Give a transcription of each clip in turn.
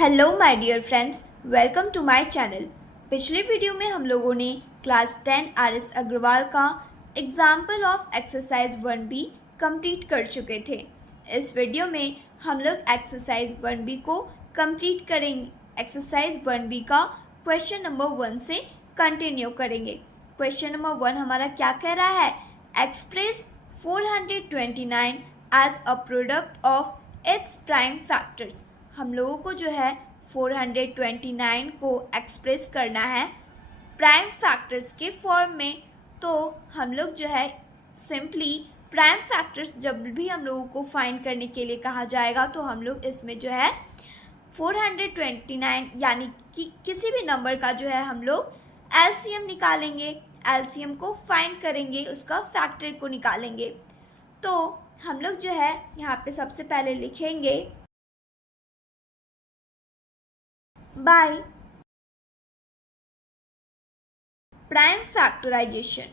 Hello my dear friends, welcome to my channel. पिछले video में हम लोगों ने क्लास 10 आर.एस. अग्रवाल का example of exercise 1B complete कर चुके थे। इस वीडियो में हम लोग एक्सरसाइज 1B को कंप्लीट करेंगे। एक्सरसाइज 1B का क्वेश्चन नंबर 1 से कंटिन्यू करेंगे। क्वेश्चन नंबर 1 हमारा क्या कह रहा है? Express 429 as a product of its prime factors. हम लोगों को जो है 429 को एक्सप्रेस करना है प्राइम फैक्टर्स के फॉर्म में। तो हम लोग जो है सिंपली प्राइम फैक्टर्स जब भी हम लोगों को फाइंड करने के लिए कहा जाएगा तो हम लोग इसमें जो है 429 यानी कि किसी भी नंबर का जो है हम लोग एलसीएम निकालेंगे। एलसीएम को फाइंड करेंगे, उसका फैक्टर को निकालेंगे। तो हम लोग जो है यहाँ पे सबसे पहले लिखेंगे by prime factorization।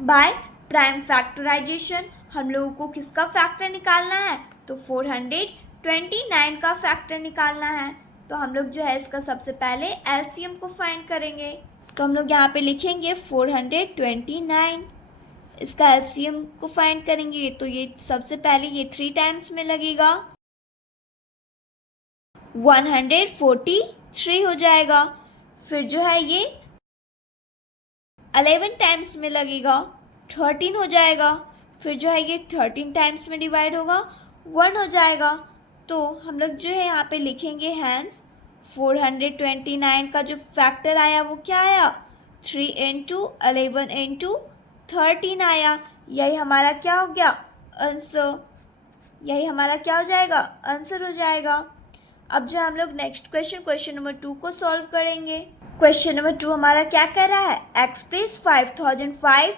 By prime factorization हम लोगों को किसका फैक्टर निकालना है? तो 429 का फैक्टर निकालना है। तो हम लोग जो है इसका सबसे पहले एलसीएम को फाइंड करेंगे। तो हम लोग यहाँ पे लिखेंगे 429, इसका एलसीएम को फाइंड करेंगे। तो ये सबसे पहले ये 3 टाइम्स में लगेगा, 143 हो जाएगा। फिर जो है ये 11 टाइम्स में लगेगा, 13 हो जाएगा। फिर जो है ये 13 टाइम्स में डिवाइड होगा, 1 हो जाएगा। तो हम लोग जो है यहाँ पे लिखेंगे हैंस 429 का जो फैक्टर आया वो क्या आया? 3 इंटू 11 इंटू 13 आया। यही हमारा क्या हो गया? आंसर। यही हमारा क्या हो जाएगा? आंसर हो जाएगा। अब जो हम लोग नेक्स्ट क्वेश्चन नंबर 2 को सॉल्व करेंगे। क्वेश्चन नंबर 2 हमारा क्या कह रहा है? Express 5005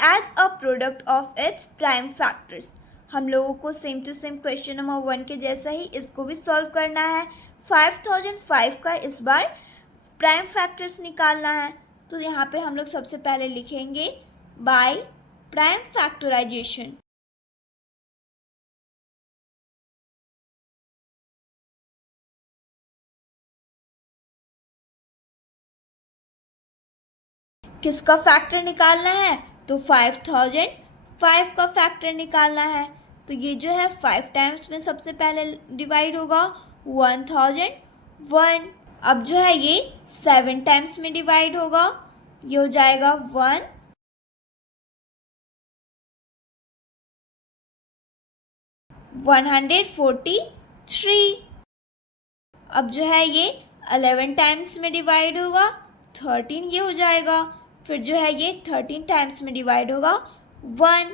as a product of its prime factors. हम लोगों को same to same question number 1 के जैसा ही इसको भी सॉल्व करना है। 5005 का इस बार प्राइम फैक्टर्स निकालना है। तो यहाँ पे हम लोग सबसे पहले लिखेंगे बाय प्राइम फैक्टराइजेशन। किसका फैक्टर निकालना है? तो 5005 का फैक्टर निकालना है। तो ये जो है 5 टाइम्स में सबसे पहले डिवाइड होगा, 1001। अब जो है ये 7 टाइम्स में डिवाइड होगा, ये हो जाएगा 143। अब जो है ये 11 टाइम्स में डिवाइड होगा, 13 ये हो जाएगा। फिर जो है ये 13 टाइम्स में डिवाइड होगा, 1।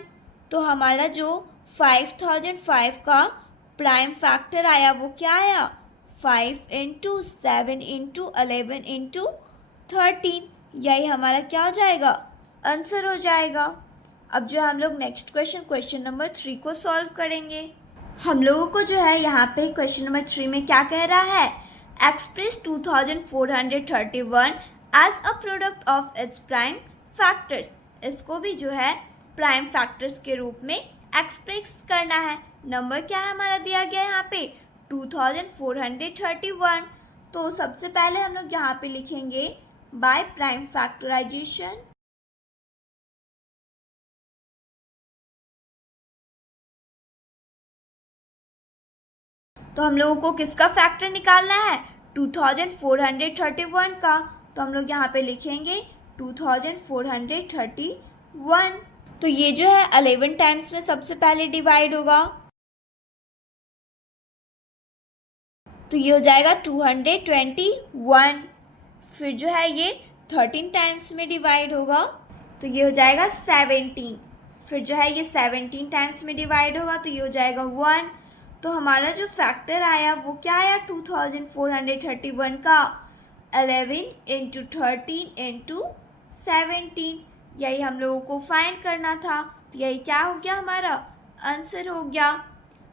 तो हमारा जो 5005 का प्राइम फैक्टर आया वो क्या आया? 5 इंटू 7 इंटू 11 इंटू 13। यही हमारा क्या हो जाएगा? आंसर हो जाएगा। अब जो हम लोग नेक्स्ट क्वेश्चन नंबर 3 को सॉल्व करेंगे। हम लोगों को जो है यहाँ पे क्वेश्चन नंबर 3 में क्या कह रहा है? Express 2431 as a product of its prime factors. इसको भी जो है प्राइम फैक्टर्स के रूप में एक्सप्रेस करना है। नंबर क्या है हमारा दिया गया है यहाँ पे? 2431। तो सबसे पहले हम लोग यहाँ पे लिखेंगे बाय प्राइम फैक्टराइजेशन। तो हम लोगों को किसका फैक्टर निकालना है? 2431 का। तो हम लोग यहाँ पे लिखेंगे 2431। तो ये जो है 11 टाइम्स में सबसे पहले डिवाइड होगा, तो ये हो जाएगा 221। फिर जो है ये 13 टाइम्स में डिवाइड होगा, तो ये हो जाएगा 17। फिर जो है ये 17 टाइम्स में डिवाइड होगा, तो ये हो जाएगा 1। तो हमारा जो फैक्टर आया वो क्या आया 2431 का? 11 इंटू 13 इंटू 17। यही हम लोगों को फाइंड करना था। तो यही क्या हो गया? हमारा आंसर हो गया।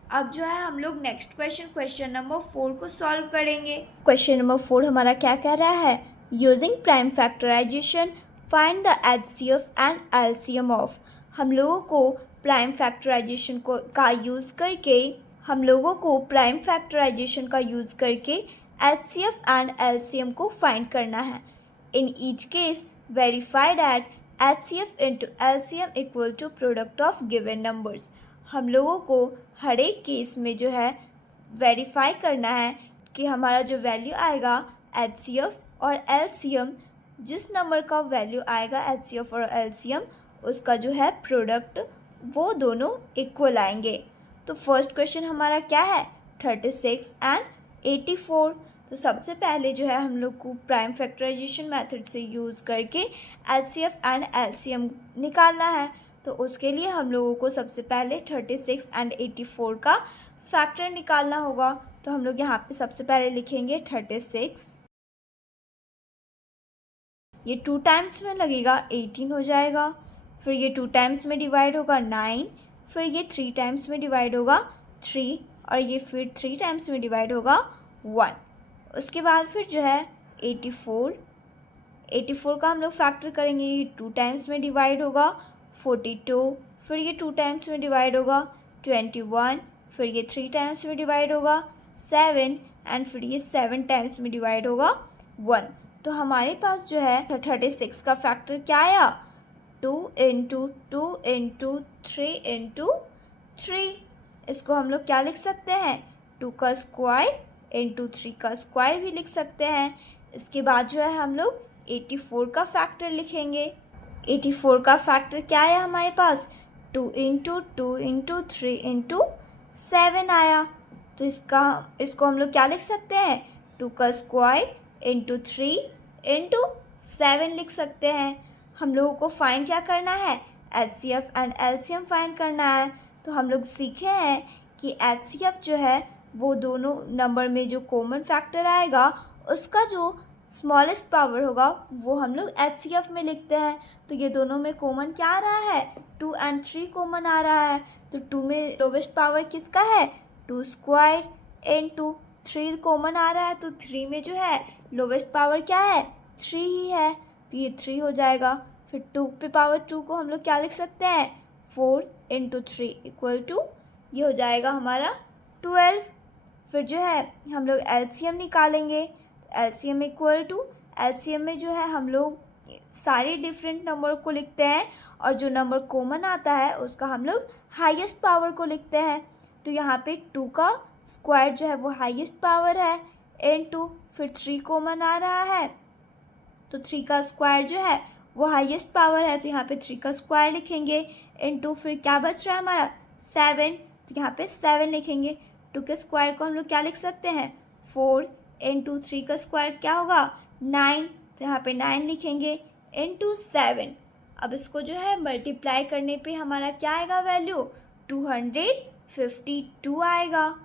अब जो है हम लोग नेक्स्ट क्वेश्चन नंबर 4 को सॉल्व करेंगे। क्वेश्चन नंबर 4 हमारा क्या कह रहा है? Using prime factorization find the HCF and LCM of. हम लोगों को प्राइम फैक्टराइजेशन का यूज़ करके हम लोगों को प्राइम फैक्टराइजेशन का यूज़ करके एचसीएफ एंड एलसीएम को फाइंड करना है। In each case verify that HCF into LCM equal to product of given numbers. हम लोगों को हर एक केस में जो है वेरीफाई करना है कि हमारा जो वैल्यू आएगा एचसीएफ और एलसीएम, जिस नंबर का वैल्यू आएगा एचसीएफ और एलसीएम, उसका जो है प्रोडक्ट वो दोनों इक्वल आएंगे। तो फर्स्ट क्वेश्चन हमारा क्या है 36 एंड 84। तो सबसे पहले जो है हम लोग को प्राइम फैक्टराइजेशन मेथड से यूज़ करके एचसीएफ एंड एलसीएम निकालना है। तो उसके लिए हम लोगों को सबसे पहले 36 एंड 84 का फैक्टर निकालना होगा। तो हम लोग यहाँ पे सबसे पहले लिखेंगे 36, ये 2 टाइम्स में लगेगा 18 हो जाएगा, फिर ये 2 टाइम्स में डिवाइड होगा 9, फिर ये 3 टाइम्स में डिवाइड होगा 3, और ये फिर 3 टाइम्स में डिवाइड होगा 1। उसके बाद फिर जो है 84 का हम लोग फैक्टर करेंगे, ये 2 टाइम्स में डिवाइड होगा 42, फिर ये 2 टाइम्स में डिवाइड होगा 21, फिर ये 3 टाइम्स में डिवाइड होगा 7, एंड फिर ये 7 टाइम्स में डिवाइड होगा 1। तो हमारे पास जो है 36 का फैक्टर क्या आया 2 इंटू 2 इंटू 3 इंटू 3। इसको हम लोग क्या लिख सकते हैं 2 का स्क्वायर इंटू 3 का स्क्वायर भी लिख सकते हैं। इसके बाद जो है हम लोग 84 का फैक्टर लिखेंगे। 84 का फैक्टर क्या आया हमारे पास 2 इंटू 2 इंटू 3 इंटू 7 आया। तो इसको हम लोग क्या लिख सकते हैं 2 का स्क्वायर इंटू 3 इंटू 7 लिख सकते हैं। हम लोगों को फाइंड क्या करना है एचसीएफ एंड एलसीएम फाइंड करना है। तो हम लोग सीखे हैं कि एचसीएफ जो है वो दोनों नंबर में जो कॉमन फैक्टर आएगा उसका जो स्मॉलेस्ट पावर होगा वो हम लोग एचसीएफ में लिखते हैं। तो ये दोनों में कॉमन क्या आ रहा है 2 एंड 3 कॉमन आ रहा है। तो 2 में लोवेस्ट पावर किसका है 2 स्क्वायर इंटू 3 कॉमन आ रहा है, तो 3 में जो है लोवेस्ट पावर क्या है 3 ही है, तो ये 3 हो जाएगा। फिर 2 पे पावर 2 को हम लोग क्या लिख सकते हैं 4 इंटू 3 इक्वल टू ये हो जाएगा हमारा 12। फिर जो है हम लोग एलसीएम निकालेंगे। एलसीएम इक्वल टू एलसीएम में जो है हम लोग सारे डिफरेंट नंबर को लिखते हैं और जो नंबर कॉमन आता है उसका हम लोग हाईएस्ट पावर को लिखते हैं। तो यहाँ पे 2 का स्क्वायर जो है वो हाईएस्ट पावर है इनटू फिर 3 कॉमन आ रहा है, तो 3 का स्क्वायर जो है वो हाईएस्ट पावर है, तो यहाँ पे 3 का स्क्वायर लिखेंगे इनटू फिर क्या बच रहा है हमारा 7, तो यहाँ पे 7 लिखेंगे। 2 के स्क्वायर को हम लोग क्या लिख सकते हैं 4 इंटू 3 का स्क्वायर क्या होगा 9, तो यहाँ पे 9 लिखेंगे इंटू 7। अब इसको जो है मल्टीप्लाई करने पे हमारा क्या आएगा वैल्यू 252 आएगा।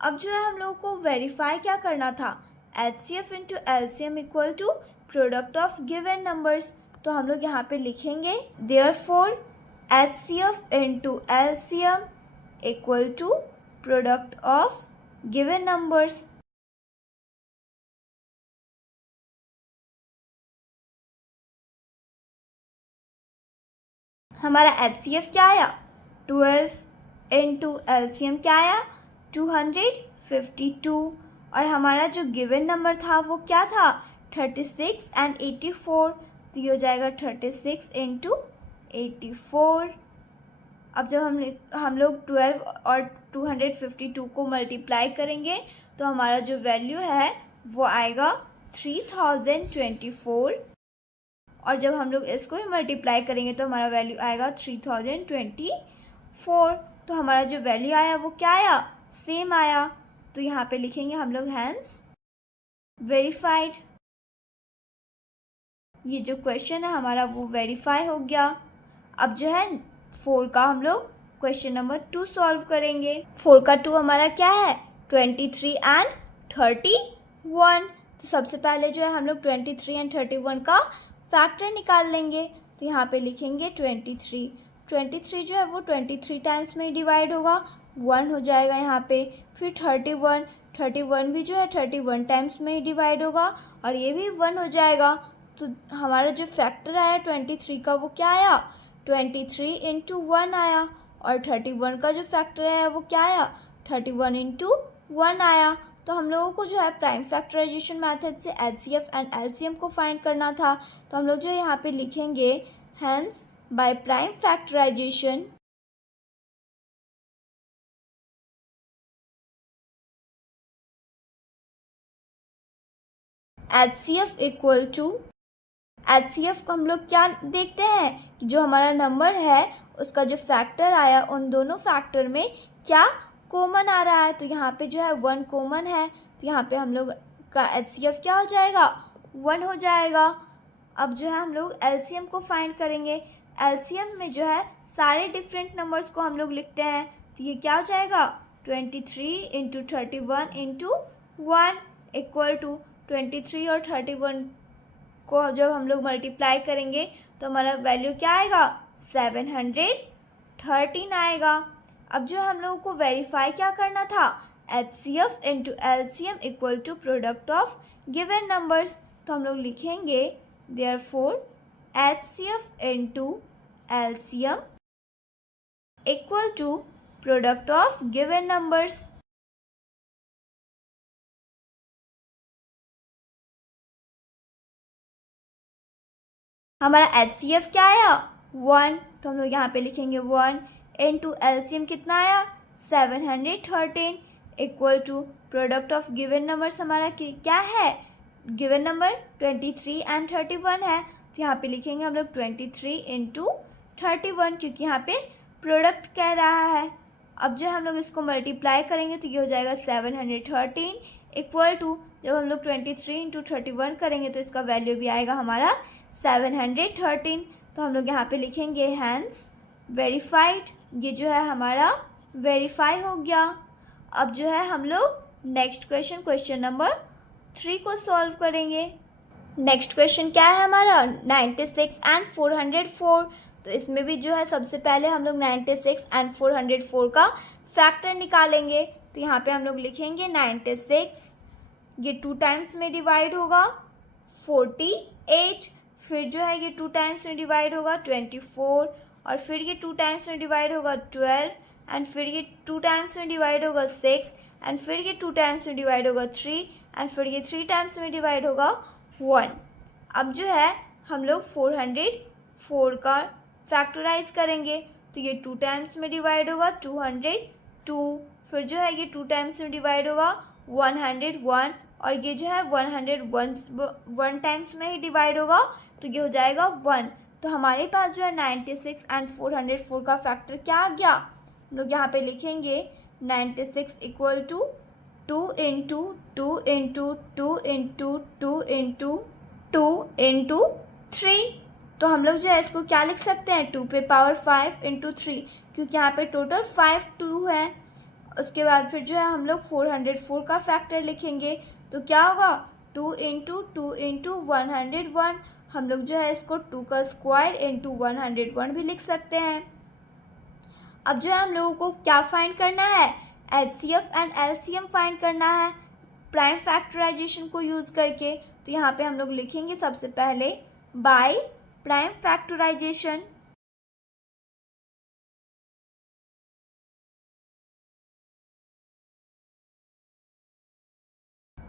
अब जो है हम लोगों को वेरीफाई क्या करना था HCF into LCM equal to product of given numbers. तो हम लोग यहाँ पे लिखेंगे therefore HCF into LCM equal to product of given numbers. हमारा एचसीएफ क्या आया 12 इंटू एलसीएम क्या आया 252, और हमारा जो गिवन नंबर था वो क्या था 36 एंड 84, तो ये हो जाएगा 36 इंटू 84। अब जब हम लोग 12 और 252 को मल्टीप्लाई करेंगे तो हमारा जो वैल्यू है वो आएगा 3024, और जब हम लोग इसको भी मल्टीप्लाई करेंगे तो हमारा वैल्यू आएगा 3024। तो हमारा जो वैल्यू आया वो क्या आया सेम आया। तो यहाँ पे लिखेंगे हम लोग हैंस वेरीफाइड। ये जो क्वेश्चन है हमारा वो वेरीफाई हो गया। अब जो है 4 का हम लोग क्वेश्चन नंबर 2 सॉल्व करेंगे। 4 का 2 हमारा क्या है 23 एंड 31। तो सबसे पहले जो है हम लोग 23 एंड 31 का फैक्टर निकाल लेंगे। तो यहाँ पे लिखेंगे 23 जो है वो 23 टाइम्स में डिवाइड होगा 1 हो जाएगा यहाँ पे। फिर 31 भी जो है 31 टाइम्स में ही डिवाइड होगा और ये भी 1 हो जाएगा। तो हमारा जो फैक्टर आया 23 का वो क्या आया 23 इंटू 1 आया, और 31 का जो फैक्टर है वो क्या आया, 31 इंटू 1 आया। तो हम लोगों को जो है प्राइम फैक्टराइजेशन मेथड से एचसीएफ एंड एलसीएम को फाइंड करना था। तो हम लोग जो है यहाँ पे लिखेंगे hence by prime factorization HCF equal to, HCF को हम लोग क्या देखते हैं कि जो हमारा नंबर है उसका जो फैक्टर आया उन दोनों फैक्टर में क्या कॉमन आ रहा है। तो यहाँ पे जो है 1 कॉमन है, तो यहाँ पे हम लोग का एचसीएफ क्या हो जाएगा, 1 हो जाएगा। अब जो है हम लोग एलसीएम को फाइंड करेंगे। एलसीएम में जो है सारे डिफरेंट नंबर्स को हम लोग लिखते हैं। तो ये क्या हो जाएगा, 23 इंटू 31 इंटू 1 इक्वल टू 23 और 31 को जब हम लोग मल्टीप्लाई करेंगे तो हमारा वैल्यू क्या आएगा, 713 आएगा। अब जो हम लोगों को वेरीफाई क्या करना था, HCF into LCM equal to product of given numbers. तो हम लोग लिखेंगे therefore HCF into LCM equal to product of given numbers. हमारा एचसीएफ क्या आया, 1, तो हम लोग यहाँ पे लिखेंगे 1 इंटू एलसीएम कितना आया, 713 equal to product of given numbers हमारा क्या है, गिवन नंबर 23 एंड 31 है। तो यहाँ पे लिखेंगे हम लोग 23 इंटू 31 क्योंकि यहाँ पे प्रोडक्ट कह रहा है। अब जो हम लोग इसको मल्टीप्लाई करेंगे तो ये हो जाएगा 713 इक्वल टू, जब हम लोग 23 इंटू 31 करेंगे तो इसका वैल्यू भी आएगा हमारा 713। तो हम लोग यहाँ पे लिखेंगे हैंस वेरीफाइड, ये जो है हमारा वेरीफाई हो गया। अब जो है हम लोग नेक्स्ट क्वेश्चन नंबर 3 को सॉल्व करेंगे। नेक्स्ट क्वेश्चन क्या है हमारा, 96 एंड 404। तो इसमें भी जो है सबसे पहले हम लोग 96 एंड 404 का फैक्टर निकालेंगे। तो यहाँ पे हम लोग लिखेंगे 96, ये 2 टाइम्स में डिवाइड होगा 48, फिर जो है ये 2 टाइम्स में डिवाइड होगा 24, और फिर ये 2 टाइम्स में डिवाइड होगा 12, एंड फिर ये 2 टाइम्स में डिवाइड होगा 6, एंड फिर ये 2 टाइम्स में डिवाइड होगा 3, एंड फिर ये 3 टाइम्स में डिवाइड होगा 1। अब जो है हम लोग 404 का फैक्टराइज करेंगे। तो ये 2 टाइम्स में डिवाइड होगा 202, फिर जो है ये 2 टाइम्स में डिवाइड होगा 101, और ये जो है 101 टाइम्स में ही डिवाइड होगा तो ये हो जाएगा 1। तो हमारे पास जो है 96 एंड 404 का फैक्टर क्या आ गया, हम लोग यहाँ पे लिखेंगे 96 equal to 2 into 2 into 2 into 2 into 2 into 3। तो हम लोग जो है इसको क्या लिख सकते हैं, 2 पे पावर 5 इंटू 3, क्योंकि यहाँ पे टोटल 5 2 है। उसके बाद फिर जो है हम लोग 404 का फैक्टर लिखेंगे। तो क्या होगा, 2 इंटू 2 इंटू 101। हम लोग जो है इसको 2 का स्क्वायर इंटू 101 भी लिख सकते हैं। अब जो है हम लोगों को क्या फाइंड करना है, एचसीएफ एंड एलसीएम फाइंड करना है प्राइम फैक्टराइजेशन को यूज़ करके। तो यहाँ पे हम लोग लिखेंगे सबसे पहले by prime factorization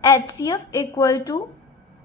HCF equal to,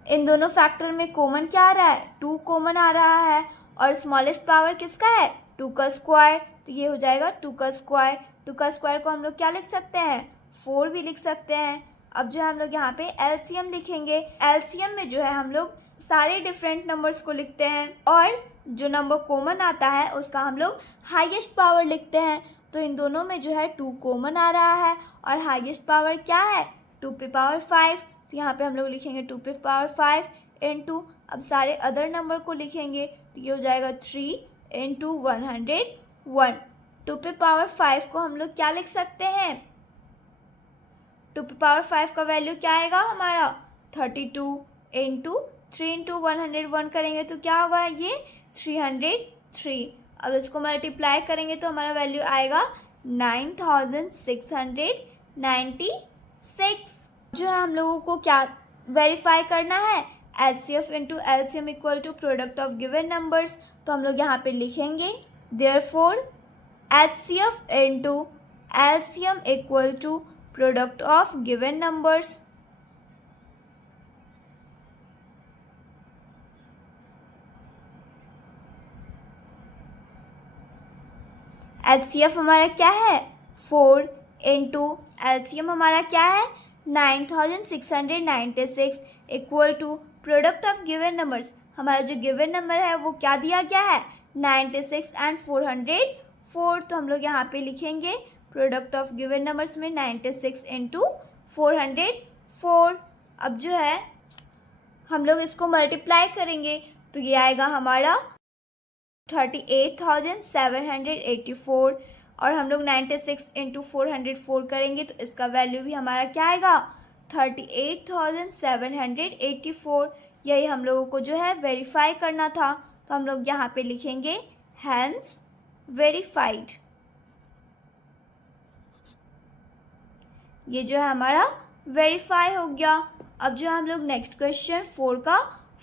इन दोनों फैक्टर में कॉमन क्या आ रहा है, 2 कॉमन आ रहा है, और स्मॉलेस्ट पावर किसका है, 2 का स्क्वायर। तो ये हो जाएगा 2 का स्क्वायर। 2 का स्क्वायर को हम लोग क्या लिख सकते हैं, 4 भी लिख सकते हैं। अब जो है हम लोग यहाँ पे एलसीएम लिखेंगे। एलसीएम में जो है हम लोग सारे डिफरेंट नंबर्स को लिखते हैं, और जो नंबर कॉमन आता है उसका हम लोग हाईएस्ट पावर लिखते हैं। तो इन दोनों में जो है 2 कॉमन आ रहा है, और हाईएस्ट पावर क्या है, 2 पे पावर 5। तो यहाँ पे हम लोग लिखेंगे 2 पे पावर 5 इंटू, अब सारे अदर नंबर को लिखेंगे तो ये हो जाएगा 3 इंटू 101। 2 पे पावर 5 को हम लोग क्या लिख सकते हैं, 2 पे पावर 5 का वैल्यू क्या आएगा हमारा 32 इंटू 3 इंटू 101 करेंगे तो क्या होगा, ये 303। अब इसको मल्टीप्लाई करेंगे तो हमारा वैल्यू आएगा 9696। जो है हम लोगों को क्या वेरीफाई करना है, HCF into LCM equal to product of given numbers. तो हम लोग यहाँ पे लिखेंगे therefore HCF into LCM equal to product of given numbers. HCF हमारा क्या है 4 इंटू LCM हमारा क्या है 9696 equal to product of given numbers. हमारा जो गिवन नंबर है वो क्या दिया गया है 96 एंड 404. तो हम लोग यहाँ पे लिखेंगे प्रोडक्ट ऑफ गिवन नंबर्स में 96 इंटू 404. अब जो है हम लोग इसको मल्टीप्लाई करेंगे तो ये आएगा हमारा 38,784 और हम लोग 96 इंटू 404 करेंगे तो इसका वैल्यू भी हमारा क्या आएगा 38,784. यही हम लोगों को जो है वेरीफाई करना था तो हम लोग यहाँ पे लिखेंगे हैंस वेरीफाइड. ये जो है हमारा वेरीफाई हो गया. अब जो हम लोग नेक्स्ट क्वेश्चन 4 का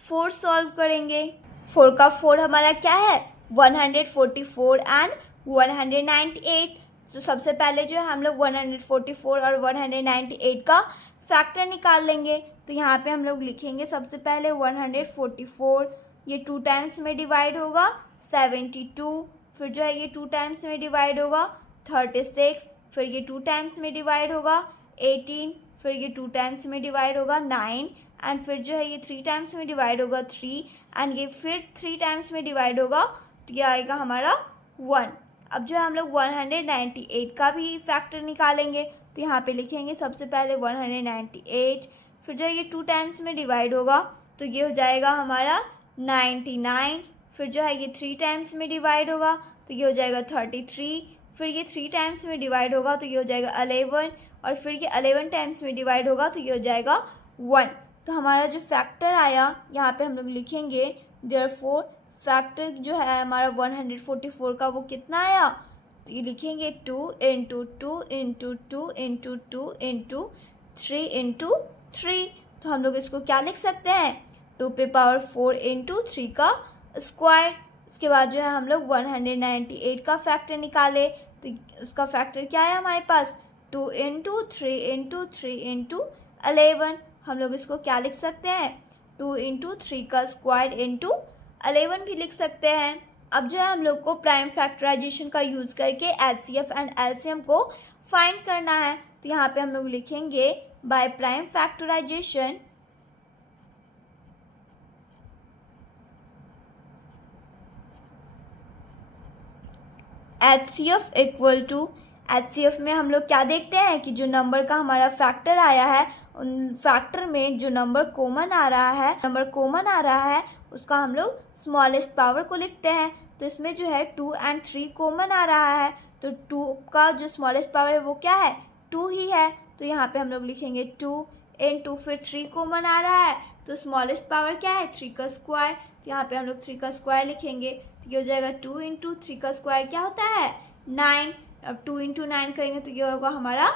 4 सॉल्व करेंगे. 4 का 4 हमारा क्या है 144 एंड 198. तो सबसे पहले जो है हम लोग 144 और 198 का फैक्टर निकाल लेंगे. तो यहाँ पे हम लोग लिखेंगे सबसे पहले 144 ये 2 टाइम्स में डिवाइड होगा 72. फिर जो है ये 2 टाइम्स में डिवाइड होगा 36. फिर ये 2 टाइम्स में डिवाइड होगा 18. फिर ये 2 टाइम्स में डिवाइड होगा 9 एंड फिर जो है ये 3 टाइम्स में डिवाइड होगा 3 एंड ये फिर 3 टाइम्स में डिवाइड होगा तो ये आएगा हमारा 1. अब जो है हम लोग 198 का भी फैक्टर निकालेंगे तो यहाँ पे लिखेंगे सबसे पहले 198. फिर जो है ये 2 टाइम्स में डिवाइड होगा तो ये हो जाएगा हमारा 99. फिर जो है ये 3 टाइम्स में डिवाइड होगा तो ये हो जाएगा 33. फिर ये 3 टाइम्स में डिवाइड होगा तो ये हो जाएगा 11 और फिर ये 11 टाइम्स में डिवाइड होगा तो ये हो जाएगा 1. तो हमारा जो फैक्टर आया यहाँ पे हम लोग लिखेंगे देयरफॉर फैक्टर जो है हमारा 144 का वो कितना आया तो ये लिखेंगे 2 into 2 into 2 into 2 into 3 into 3. तो हम लोग इसको क्या लिख सकते हैं 2 पे पावर 4 इंटू 3 का स्क्वायर. उसके बाद जो है हम लोग 198 का फैक्टर निकाले तो उसका फैक्टर क्या है हमारे पास 2 इंटू 3 इंटू 3 इंटू 11. हम लोग इसको क्या लिख सकते हैं 2 इंटू 3 का स्क्वायर इंटू 11 भी लिख सकते हैं. अब जो है हम लोग को प्राइम फैक्टराइजेशन का यूज़ करके HCF एंड LCM को फाइंड करना है. तो यहाँ पे हम लोग लिखेंगे by prime factorization HCF equal to HCF में हम लोग क्या देखते हैं कि जो नंबर का हमारा फैक्टर आया है उन फैक्टर में जो नंबर कॉमन आ रहा है उसका हम लोग स्मॉलेस्ट पावर को लिखते हैं. तो इसमें जो है 2 एंड 3 कॉमन आ रहा है तो 2 का जो स्मॉलेस्ट पावर है वो क्या है 2 ही है. तो यहाँ पे हम लोग लिखेंगे 2 इंटू फिर 3 कॉमन आ रहा है तो स्मॉलेस्ट पावर क्या है 3 का स्क्वायर. तो यहाँ पे हम लोग 3 का स्क्वायर लिखेंगे तो ये हो जाएगा 2 इंटू 3 का स्क्वायर क्या होता है 9. अब 2 इंटू 9 करेंगे तो ये होगा हमारा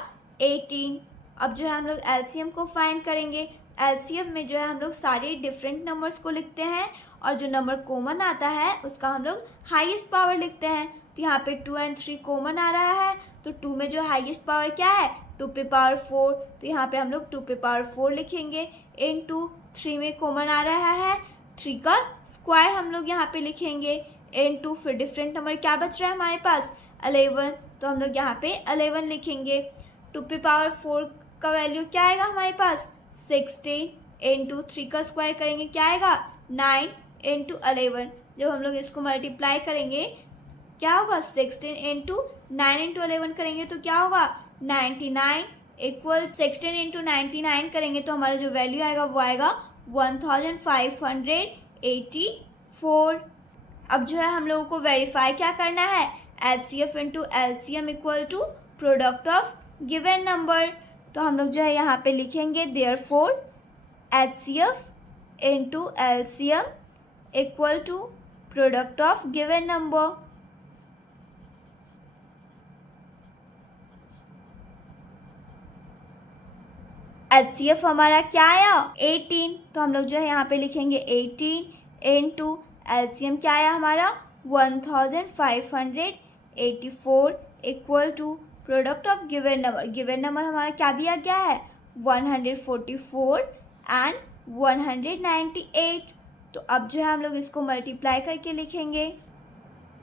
18. अब जो है हम लोग LCM को फाइंड करेंगे. LCM में जो है हम लोग सारे डिफरेंट नंबर्स को लिखते हैं और जो नंबर कॉमन आता है उसका हम लोग हाईएस्ट पावर लिखते हैं. तो यहाँ पे 2 एंड 3 कॉमन आ रहा है तो 2 में जो हाईएस्ट पावर क्या है 2 पे पावर 4. तो यहाँ पे हम लोग 2 पे पावर 4 लिखेंगे इंटू 3 में कॉमन आ रहा है 3 का स्क्वायर हम लोग यहाँ पे लिखेंगे इंटू फिर डिफरेंट नंबर क्या बच रहा है हमारे पास 11. तो हम लोग यहाँ पे 11 लिखेंगे. 2 पे पावर 4 का वैल्यू क्या आएगा हमारे पास 16 इंटू 3 का स्क्वायर करेंगे क्या आएगा 9 इंटू 11. जब हम लोग इसको मल्टीप्लाई करेंगे क्या होगा 16 इंटू 9 इंटू 11 करेंगे तो क्या होगा 99 इक्वल 16 इंटू 99 करेंगे तो हमारा जो वैल्यू आएगा वो आएगा 1584. अब जो है हम लोगों को वेरीफाई क्या करना है HCF into LCM equal to product of given number. तो हम लोग जो है यहाँ पे लिखेंगे therefore HCF into LCM equal to product of given number. HCF हमारा क्या आया 18. तो हम लोग जो है यहाँ पे लिखेंगे 18 इंटू LCM क्या आया हमारा 1584. 84 equal to product of given number हमारा क्या दिया गया है 144 एंड 198। तो अब जो है हम लोग इसको मल्टीप्लाई करके लिखेंगे,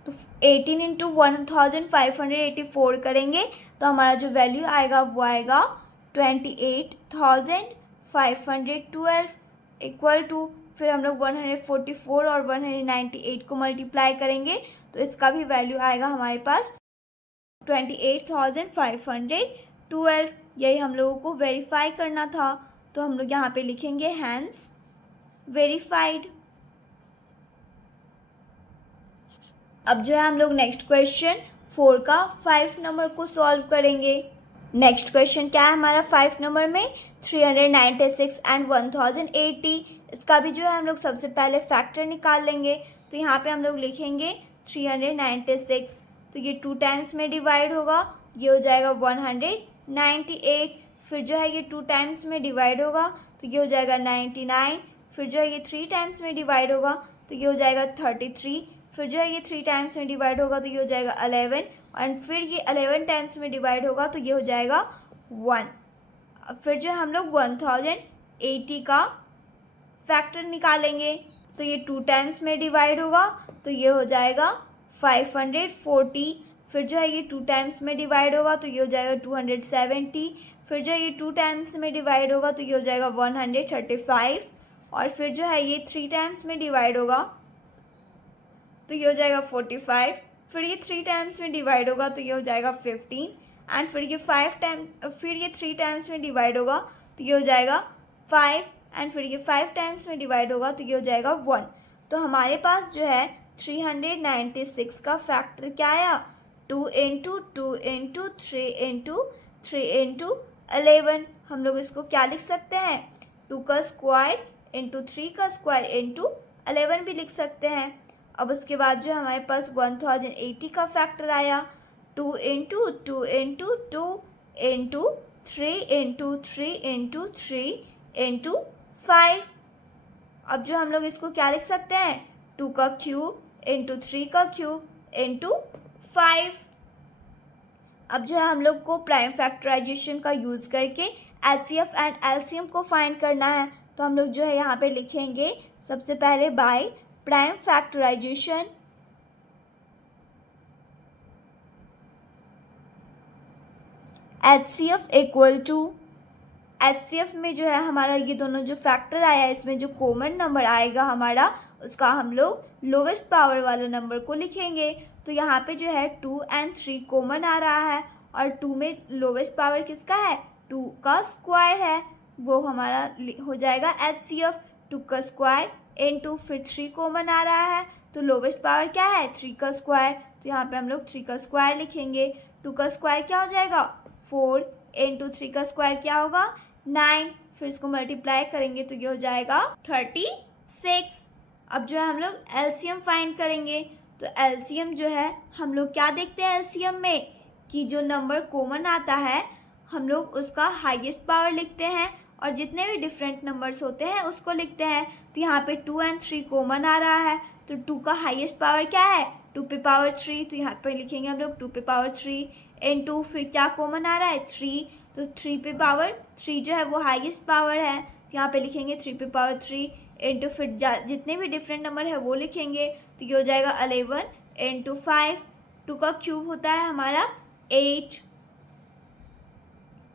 तो 18 इंटू 1584 करेंगे तो हमारा जो वैल्यू आएगा वो आएगा 28,512 इक्वल टू, फिर हम लोग 144 और 198 को मल्टीप्लाई करेंगे तो इसका भी वैल्यू आएगा हमारे पास 28,512। यही हम लोगों को वेरीफाई करना था, तो हम लोग यहाँ पे लिखेंगे हैंस वेरीफाइड। अब जो है हम लोग नेक्स्ट क्वेश्चन 4 का 5 नंबर को सॉल्व करेंगे। नेक्स्ट क्वेश्चन क्या है हमारा 5 नंबर में 396 एंड 1080। इसका भी जो है हम लोग सबसे पहले फैक्टर निकाल लेंगे। तो यहाँ पे हम लोग लिखेंगे 396, तो ये 2 टाइम्स में डिवाइड होगा, ये हो जाएगा 198। फिर जो है ये 2 टाइम्स में डिवाइड होगा तो ये हो जाएगा 99। फिर जो है ये 3 टाइम्स में डिवाइड होगा तो ये हो जाएगा 33। फिर जो है ये 3 टाइम्स में डिवाइड होगा तो ये हो जाएगा 11, एंड फिर ये 11 टाइम्स में डिवाइड होगा तो ये हो जाएगा 1। फिर जो हम लोग 1080 का फैक्टर निकालेंगे, तो ये 2 टाइम्स में डिवाइड होगा तो ये हो जाएगा 540। फिर जो है ये 2 टाइम्स में डिवाइड होगा तो ये हो जाएगा 270। फिर जो है ये 2 टाइम्स में डिवाइड होगा तो ये हो जाएगा 135। और फिर जो है ये 3 टाइम्स में डिवाइड होगा तो ये हो जाएगा 45। फिर ये 3 टाइम्स में डिवाइड होगा तो ये हो जाएगा 15, एंड फिर ये 3 टाइम्स में डिवाइड होगा तो ये हो जाएगा 5, एंड फिर ये 5 टाइम्स में डिवाइड होगा तो ये हो जाएगा 1। तो हमारे पास जो है 396 का फैक्टर क्या आया 2 इंटू 2 इंटू 3 इंटू 3 इंटू 11। हम लोग इसको क्या लिख सकते हैं 2 का स्क्वायर इंटू 3 का स्क्वायर इंटू 11 भी लिख सकते हैं। अब उसके बाद जो हमारे पास 1080 का फैक्टर आया 2 into 2 into 2 into 3 into 3 into 3 into 5। अब जो हम लोग इसको क्या लिख सकते हैं 2 का क्यूब इंटू 3 का क्यूब इंटू 5। अब जो है हम लोग को प्राइम फैक्टराइजेशन का यूज़ करके एचसीएफ एंड एलसीएम को फाइंड करना है। तो हम लोग जो है यहाँ पे लिखेंगे सबसे पहले by prime factorization HCF equal to, HCF में जो है हमारा ये दोनों जो फैक्टर आया है इसमें जो कॉमन नंबर आएगा हमारा उसका हम लोग लोवेस्ट पावर वाला नंबर को लिखेंगे। तो यहाँ पे जो है 2 एंड 3 कॉमन आ रहा है, और 2 में लोवेस्ट पावर किसका है 2 का स्क्वायर है, वो हमारा हो जाएगा एचसीएफ 2 का स्क्वायर इंटू फिर 3 कॉमन आ रहा है तो लोवेस्ट पावर क्या है 3 का स्क्वायर। तो यहाँ पे हम लोग 3 का स्क्वायर लिखेंगे। 2 का स्क्वायर क्या हो जाएगा 4 इंटू 3 का स्क्वायर क्या होगा 9। फिर इसको मल्टीप्लाई करेंगे तो ये हो जाएगा 36। अब जो है हम लोग एलसीएम फाइंड करेंगे। तो एलसीएम जो है हम लोग क्या देखते हैं एलसीएम में कि जो नंबर कॉमन आता है हम लोग उसका हाईएस्ट पावर लिखते हैं, और जितने भी डिफरेंट नंबर्स होते हैं उसको लिखते हैं। तो यहाँ पे 2 एंड 3 कॉमन आ रहा है तो 2 का हाईएस्ट पावर क्या है 2 पे पावर 3, तो यहाँ पे लिखेंगे हम लोग 2 पे पावर 3 इंटू फिर क्या कॉमन आ रहा है 3, तो 3 पे पावर 3 जो है वो हाईएस्ट पावर है, तो यहाँ पे लिखेंगे 3 पे पावर 3 इंटू फिर जितने भी डिफरेंट नंबर है वो लिखेंगे तो ये हो जाएगा 11 इंटू 5। 2 का क्यूब होता है हमारा 8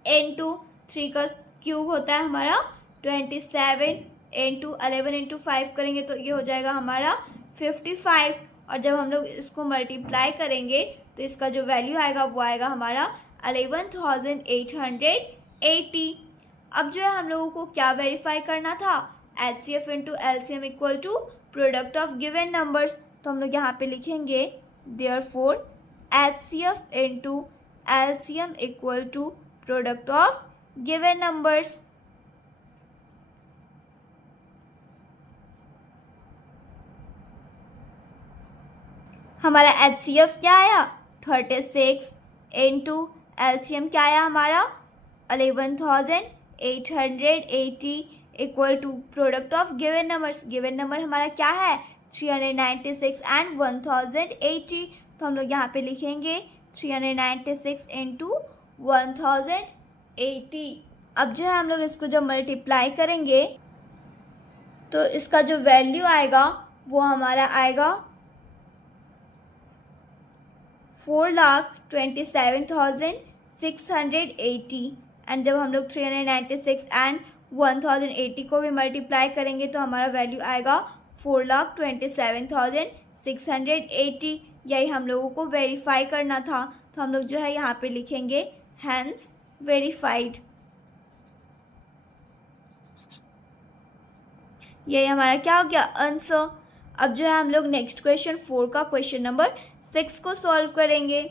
इंटू 3 का क्यूब होता है हमारा 27 इंटू 11 इंटू 5 करेंगे तो ये हो जाएगा हमारा 55। और जब हम लोग इसको मल्टीप्लाई करेंगे तो इसका जो वैल्यू आएगा वो आएगा हमारा 11,880। अब जो है हम लोगों को क्या वेरीफाई करना था HCF into LCM equal to product of given numbers. तो हम लोग यहाँ पे लिखेंगे therefore HCF into LCM equal to product of given numbers. हमारा एचसीएफ क्या आया 36 इंटू एलसीएम क्या आया हमारा 11,880 equal to product of given numbers. Given number हमारा क्या है 396 एंड 1080। तो हम लोग यहाँ पे लिखेंगे 396 इंटू 1080। अब जो है हम लोग इसको जब मल्टीप्लाई करेंगे तो इसका जो वैल्यू आएगा वो हमारा आएगा 4,27,680। एंड जब हम लोग 396 एंड 1080 को भी मल्टीप्लाई करेंगे तो हमारा वैल्यू आएगा 4,27,680। यही हम लोगों को वेरीफाई करना था, तो हम लोग जो है यहाँ पे लिखेंगे हैंस वेरीफाइड। यही हमारा क्या हो गया, आंसर। अब जो है हम लोग नेक्स्ट क्वेश्चन 4 का क्वेश्चन नंबर 6 को सॉल्व करेंगे।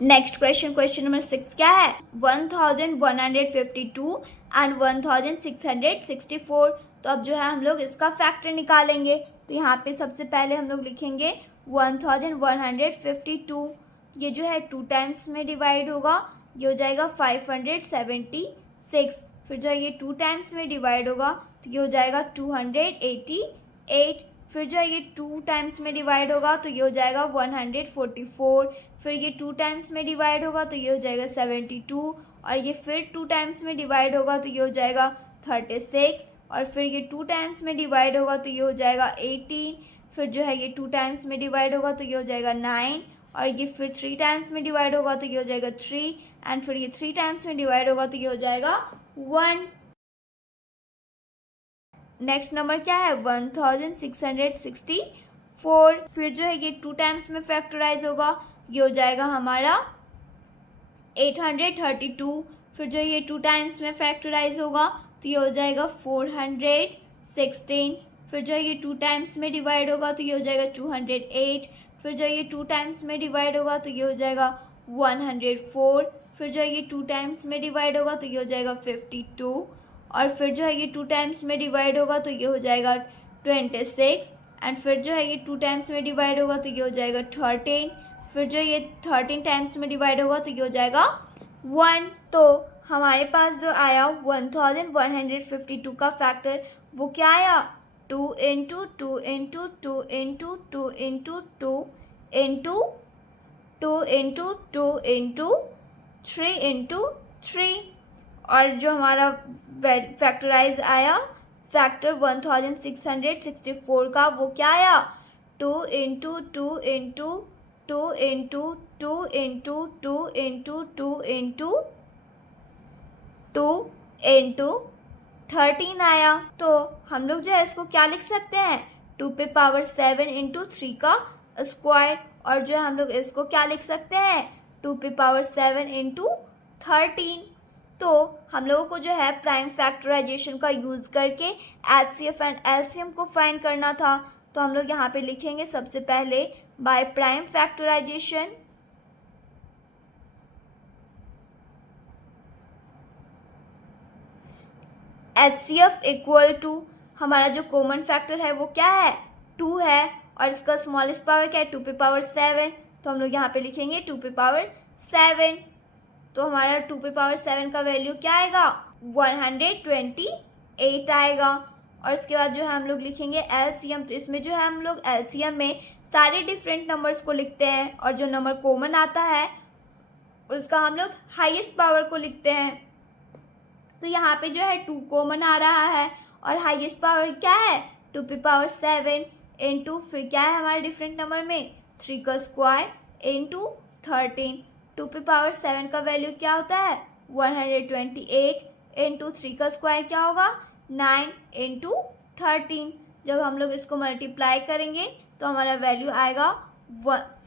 नेक्स्ट क्वेश्चन नंबर 6 क्या है, 1152 एंड 1664। तो अब जो है हम लोग इसका फैक्टर निकालेंगे। तो यहाँ पे सबसे पहले हम लोग लिखेंगे 1152। ये जो है 2 टाइम्स में डिवाइड होगा, ये हो जाएगा 576। फिर जो है ये 2 टाइम्स में डिवाइड होगा तो ये हो जाएगा 288। फिर जो है ये 2 टाइम्स में डिवाइड होगा तो ये हो जाएगा 144। फिर ये 2 टाइम्स में डिवाइड होगा तो ये हो जाएगा 72। और ये फिर 2 टाइम्स में डिवाइड होगा तो ये हो जाएगा 36। और फिर ये 2 टाइम्स में डिवाइड होगा तो ये हो जाएगा 18। फिर जो है ये 2 टाइम्स में डिवाइड होगा तो ये हो जाएगा 9। और ये फिर 3 टाइम्स में डिवाइड होगा तो ये हो जाएगा 3। एंड फिर ये 3 टाइम्स में डिवाइड होगा तो ये हो जाएगा 1। नेक्स्ट नंबर क्या है, 1664। फिर जो है ये 2 टाइम्स में फैक्टराइज होगा, ये हो जाएगा हमारा 832। फिर जो ये 2 टाइम्स में फैक्टराइज होगा तो ये हो जाएगा 416। फिर जो ये 2 टाइम्स में डिवाइड होगा तो ये हो जाएगा 208। फिर जो ये 2 टाइम्स में डिवाइड होगा तो ये हो जाएगा 104। फिर जो ये 2 टाइम्स में डिवाइड होगा तो ये हो जाएगा 52। और फिर जो है ये 2 टाइम्स में डिवाइड होगा तो ये हो जाएगा 26। एंड फिर जो है ये 2 टाइम्स में डिवाइड होगा तो ये हो जाएगा 13। फिर जो ये 13 टाइम्स में डिवाइड होगा तो ये हो जाएगा 1। तो हमारे पास जो आया 1152 का फैक्टर वो क्या आया, 2 into 2 into 2 into 2 into 2 into 2 into 2 into 3 into 3। और जो हमारा फैक्टराइज आया फैक्टर 1664 का वो क्या आया, 2 into 2 into 2 into 2 into 2 into 2 into 2 into 13 आया। तो हम लोग जो है इसको क्या लिख सकते हैं, 2 पे पावर 7 इंटू 3 का स्क्वायर। और जो है हम लोग इसको क्या लिख सकते हैं, 2 पे पावर 7 इंटू 13। तो हम लोगों को जो है प्राइम फैक्टराइजेशन का यूज़ करके एचसीएफ एंड एलसीएम को फाइंड करना था। तो हम लोग यहाँ पे लिखेंगे सबसे पहले by prime factorization HCF equal to हमारा जो कॉमन फैक्टर है वो क्या है, 2 है। और इसका स्मॉलेस्ट पावर क्या है, 2 पे पावर 7। तो हम लोग यहाँ पे लिखेंगे 2 पे पावर 7। तो हमारा 2 पे पावर 7 का वैल्यू क्या आएगा, 128 आएगा। और इसके बाद जो है हम लोग लिखेंगे एलसीएम। तो इसमें जो है हम लोग एलसीएम में सारे डिफरेंट नंबर्स को लिखते हैं और जो नंबर कॉमन आता है उसका हम लोग हाईएस्ट पावर को लिखते हैं। तो यहाँ पे जो है 2 कॉमन आ रहा है और हाईएस्ट पावर क्या है, 2 पे पावर 7 इंटू फिर क्या है हमारे डिफरेंट नंबर में 3 का स्क्वायर इंटू 13। 2 पे पावर 7 का वैल्यू क्या होता है, 128 इंटू 3 का स्क्वायर क्या होगा, 9 इंटू 13। जब हम लोग इसको मल्टीप्लाई करेंगे तो हमारा वैल्यू आएगा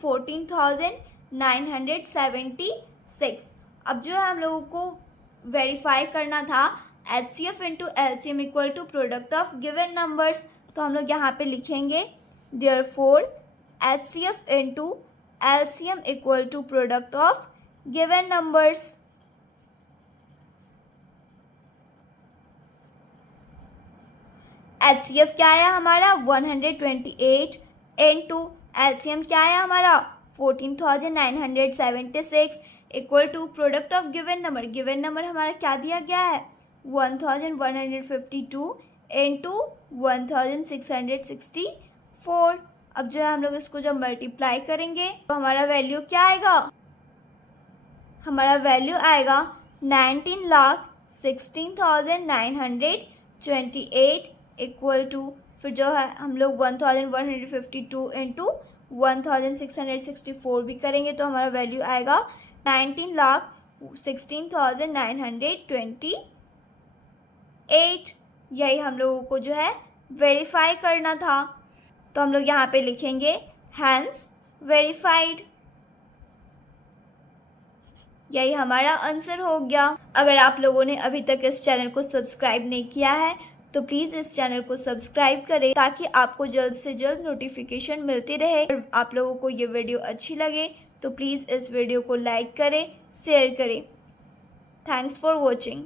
14,976। अब जो है हम लोगों को वेरीफाई करना था HCF into LCM equal to product of given numbers. तो हम लोग यहाँ पे लिखेंगे therefore HCF into LCM equal to product of given numbers. HCF क्या आया हमारा 128 इंटू एलसीएम क्या आया हमारा 14,976 equal to product of given number. Given number हमारा क्या दिया गया है 1152 इंटू 1664। 4। अब जो है हम लोग इसको जब मल्टीप्लाई करेंगे तो हमारा वैल्यू क्या आएगा, हमारा वैल्यू आएगा 19,16,928 इक्वल टू, फिर जो है हम लोग 1152 इंटू 1664 भी करेंगे तो हमारा वैल्यू आएगा 19,16,928। यही हम लोगों को जो है वेरीफाई करना था, तो हम लोग यहाँ पे लिखेंगे हैंस वेरीफाइड। यही हमारा आंसर हो गया। अगर आप लोगों ने अभी तक इस चैनल को सब्सक्राइब नहीं किया है तो प्लीज़ इस चैनल को सब्सक्राइब करें ताकि आपको जल्द से जल्द नोटिफिकेशन मिलती रहे। अगर आप लोगों को ये वीडियो अच्छी लगे तो प्लीज़ इस वीडियो को लाइक करें, शेयर करें। Thanks for watching.